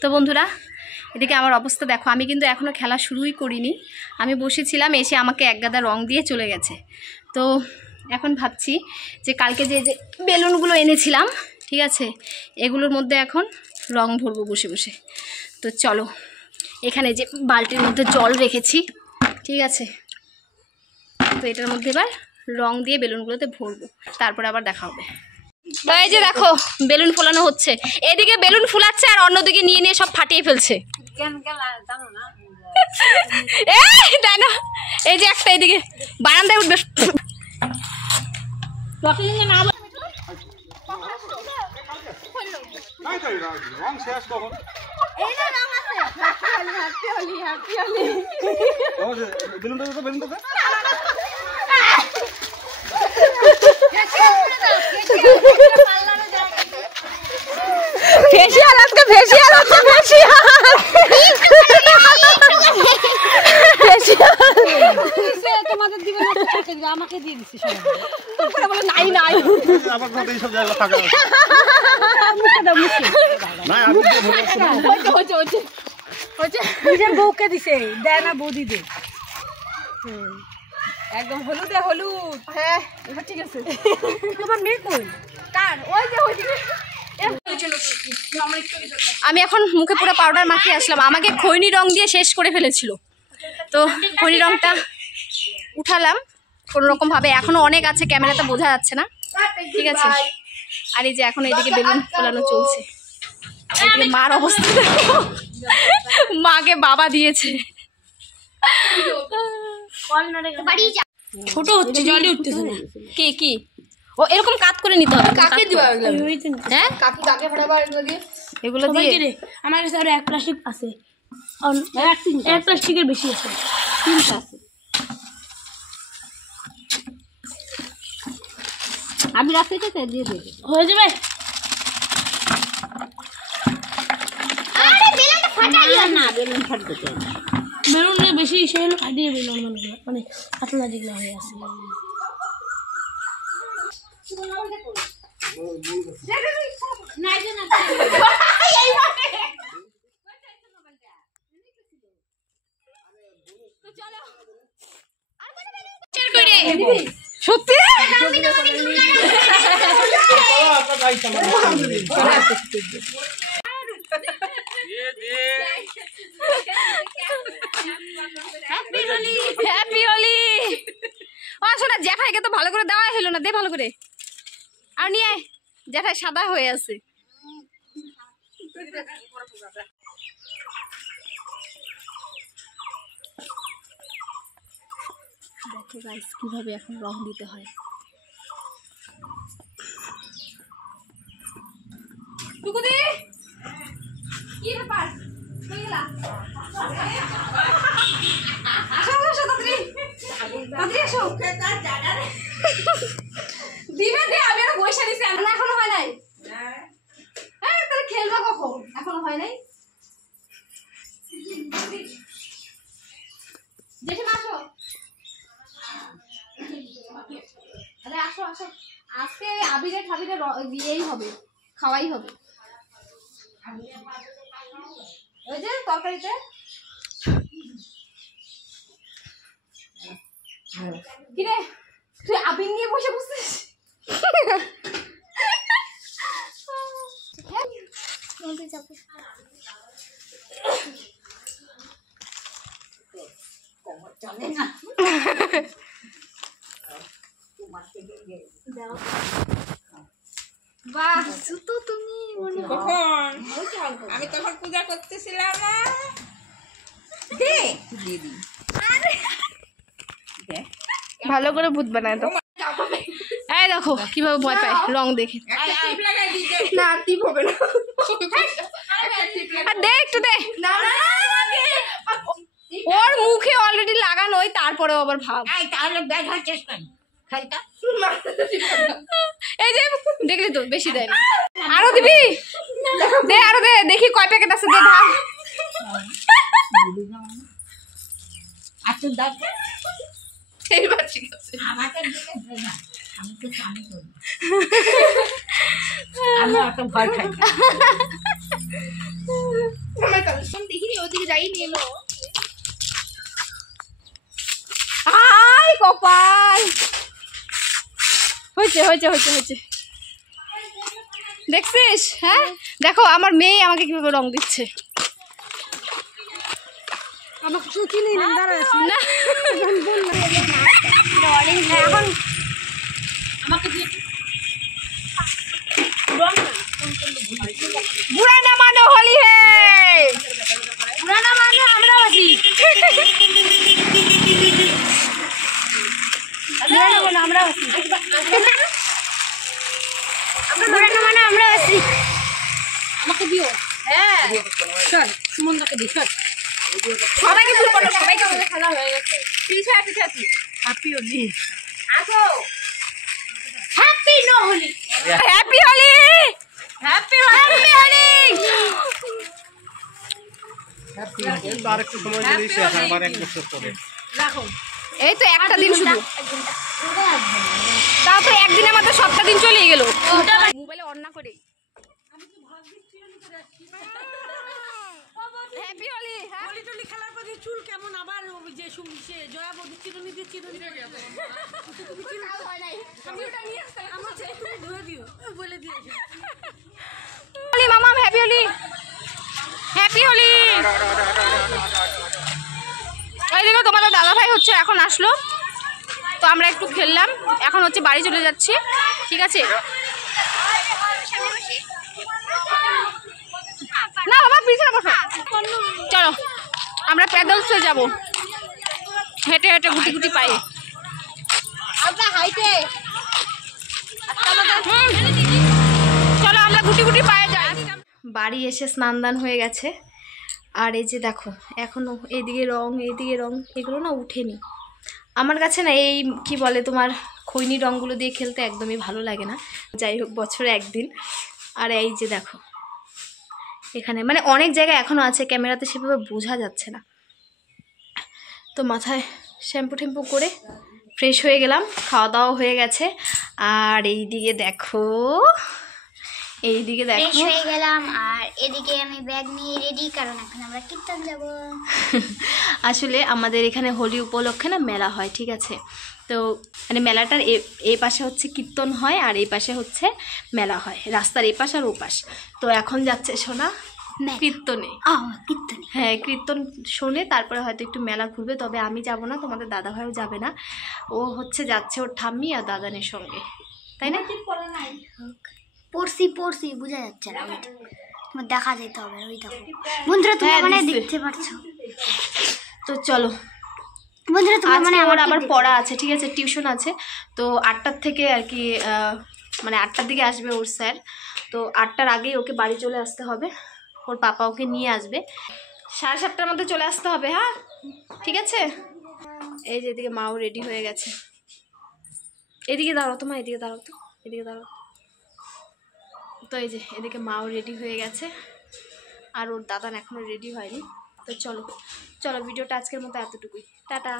তো বন্ধুরা এদিকে আমার অবস্থা দেখো, আমি কিন্তু এখনও খেলা শুরুই করিনি। আমি বসেছিলাম, এসে আমাকে এক গাদা রং দিয়ে চলে গেছে। তো এখন ভাবছি যে কালকে যে যে বেলুনগুলো এনেছিলাম, ঠিক আছে, এগুলোর মধ্যে এখন রং ভরবো বসে বসে। তো চলো, এখানে যে বালতির মধ্যে জল রেখেছি, ঠিক আছে, তো এটার মধ্যে এবার রং দিয়ে বেলুনগুলোতে ভরবো, তারপরে আবার দেখা হবে। তো এই যে দেখো বেলুন ফোলানো হচ্ছে, এদিকে বেলুন ফুলাচ্ছে আর অন্যদিকে নিয়ে নিয়ে সব ফাটিয়ে ফেলছে। এই যে একটা এদিকে বারান্দায় উঠবে। ফেসিয়াল আজকে, ফেসিয়াল হচ্ছে, ফেসিয়াল তোমাদের দিবে না, আমাকে দিয়ে দিছি সবাই বলে নাই নাই আবার কত এই সব জায়গা ফাঁকা আছে না আমি হচ্ছে নিজের বউকে দিছে, দেয় না বৌদি দে একদম হলুদে হলুদ। হ্যাঁ ঠিক আছে। তোমার মেয়ে কই? কার? ওই যে ওইদিকে। আমি এখন মুখে পুরো পাউডার মাখিয়ে আসলাম, আমাকে খৈনি রং দিয়ে শেষ করে ফেলেছিল। তো খৈনি রংটা উঠালাম কোনো রকম ভাবে, এখনো অনেক আছে, ক্যামেরাতে বোঝা যাচ্ছে না, ঠিক আছে। আর এই যে এখন এইদিকে বেলুন ফোলানো চলছে। মার অবস্থা মাকে বাবা দিয়েছে, ছোট হচ্ছে, জলে উঠতেছে না। কি কি ও এরকম কাট করে নিতে হবে? কাকে দিবা? হ্যাঁ কাকে কাকে ফাটাবা এগুলো দিয়ে? আমার কাছে আরো এক প্লাস্টিক আছে, এক প্লাস্টিকের বেশি আছে, 3টা আছে। আমি রাস্তাতে দিয়ে দেব, হয়ে যাবে। আরে বেলুনটা ফাটাইও না, বেলুন ফাটবে কেন? বেলুন বেশি সেগুলো ফাটিয়ে বেলুন মানে পাতলা যেগুলো হয়ে আছে। সত্যি হ্যাপি হোলি। শোনা জ্যাঠাইকে তো ভালো করে দেওয়াই হলো না, দে ভালো করে। আর নিয়ে জ্যাঠাই সাদা হয়ে আছে। দেখো গাইস কিভাবে এখন রং দিতে হয়। টুকুদি কি ব্যাপার? কই গেলা? আসো আসো তাড়াতাড়ি তাড়াতাড়ি আসো। দিবে দে, আমি আর পয়সা দিছি, এখনো হয় নাই। হ্যাঁ তাহলে খেলবা কখন? এখনো হয় নাই। জেঠিমা আসো। আরে আসো আসো, আজকে আবিরে ঠাবিরে দিয়েই হবে, খাওয়াই হবে। ওই যে তরকারিতে কিরে তুই আবির নিয়ে বসে বসছিস? চলে না বাহ সুতো তুমি কখন? আমি তখন পূজা করতেছিলাম না। দিদি ভালো করে ভূত বানায় তো। এই দেখো কিভাবে ভয় পায় রং দেখে। না টিপ হবে না, দে একটু দে। ওর মুখে অলরেডি লাগানোই, তারপরে আবার ভাব। তাহলে ব্যাগ হওয়ার চেষ্টা এই যে দেখলি তো বেশি দেয়। আরো দিবি? দে আরো দে, দেখি কয় প্যাকেট আছে, দে ঢাল। আচ্ছা দাও এইবার ঠিক আছে। আমাকে দিকে দে না, আমি তো জানি তো আমি এত ভয় খাই। দেখিনি ওদিকে যাইনি এলো আই কপাল হয়েছে হয়েছে হয়েছে হয়েছে দেখছিস হ্যাঁ দেখো আমার মেয়ে আমাকে কিভাবে রং দিচ্ছে আমাকে চিনি না দাঁড়াচ্ছি না এখন আমাকে দিয়ে बुराना मानो होली है बुराना मानो अमरावती बुराना मानो अमरावती बुराना मानो अमरावती আমাকে দিও হ্যাঁ চল সুমনদাকে দি চল সবাইকে ফুল করো সবাইকে বলে খেলা হয়ে গেছে পিছে পিছে হ্যাপি হোলি আসো happy no Holi happy Holi happy happy Holi happy আরেকটু সময় দিলেই শেষ আবার এক বছর পরে রাখো এই তো একটা দিন শুধু তাও তো একদিনের মধ্যে সবটা দিন চলে গেল মোবাইলে অন না করে আমি তো ভাগ দিচ্ছি না করে আসছি হ্যাপি হোলি হোলি টলি খেলার পরে চুল কেমন আবার যে সে জয়া বৌদি চিরুনি দিয়ে চিরুনি করে তুমি চিরুনি হয় নাই আমি ওটা নিয়ে আসতে আমার চাই তুমি ধুয়ে দিও বলে দিয়েছি হোলি মামা হ্যাপি হোলি হ্যাপি হোলি এই দেখো তোমাদের দাদা ভাই হচ্ছে এখন আসলো তো আমরা একটু খেললাম এখন হচ্ছে বাড়ি চলে যাচ্ছি ঠিক আছে না বাবা পিছনে বসো চলো আমরা প্যাডেলসে যাব হেঁটে হেঁটে গুটি গুটি পায়ে চলো আমরা গুটি গুটি পায়ে যাই বাড়ি এসে স্নান দান হয়ে গেছে আর এই যে দেখো এখনো এইদিকে রং এগুলো না উঠেনি আমার কাছে না এই কি বলে তোমার খৈনি রঙগুলো দিয়ে খেলতে একদমই ভালো লাগে না যাই হোক বছরে একদিন আর এই যে দেখো এখানে মানে অনেক জায়গায় এখনও আছে ক্যামেরাতে সেভাবে বোঝা যাচ্ছে না তো মাথায় শ্যাম্পু ট্যাম্পু করে ফ্রেশ হয়ে গেলাম খাওয়া দাওয়া হয়ে গেছে আর এইদিকে দেখো ফ্রেশ হয়ে গেলাম আর এদিকে আমি ব্যাগ নিয়ে রেডি কারণ এখন আমরা কীর্তন যাব আসলে আমাদের এখানে হোলি উপলক্ষে না মেলা হয় ঠিক আছে তো মানে মেলাটার এই পাশে হচ্ছে কীর্তন হয় আর এই পাশে হচ্ছে মেলা হয় রাস্তার এই পাশ আর ও পাশ তো এখন যাচ্ছে সোনা কীর্তনে কীর্তনে হ্যাঁ কীর্তন শোনে তারপরে হয়তো একটু মেলা ঘুরবে তবে আমি যাব না তোমাদের দাদা ভাইও যাবে না ও হচ্ছে যাচ্ছে ওর ঠাম্মি আর দাদানের সঙ্গে তাই না পড়ছি বোঝা যাচ্ছে না তোমার দেখা যেতে হবে ওই দেখো বন্ধুরা তুমি মানে দেখতে পারছো তো চলো বন্ধুরা তুমি মানে আমার আবার পড়া আছে ঠিক আছে টিউশন আছে তো 8টার থেকে আর কি মানে 8টার দিকে আসবে ওর স্যার তো 8টার আগেই ওকে বাড়ি চলে আসতে হবে ওর পাপা ওকে নিয়ে আসবে 7:30টার মধ্যে চলে আসতে হবে হ্যাঁ ঠিক আছে এই যে এদিকে মাও রেডি হয়ে গেছে এদিকে দাঁড়াও তোমার এদিকে দাঁড়াও তো এই যে এদিকে মাও রেডি হয়ে গেছে আর ওর দাদান এখনো রেডি হয়নি তো চলো ভিডিওটা আজকের মতো এতটুকুই টাটা।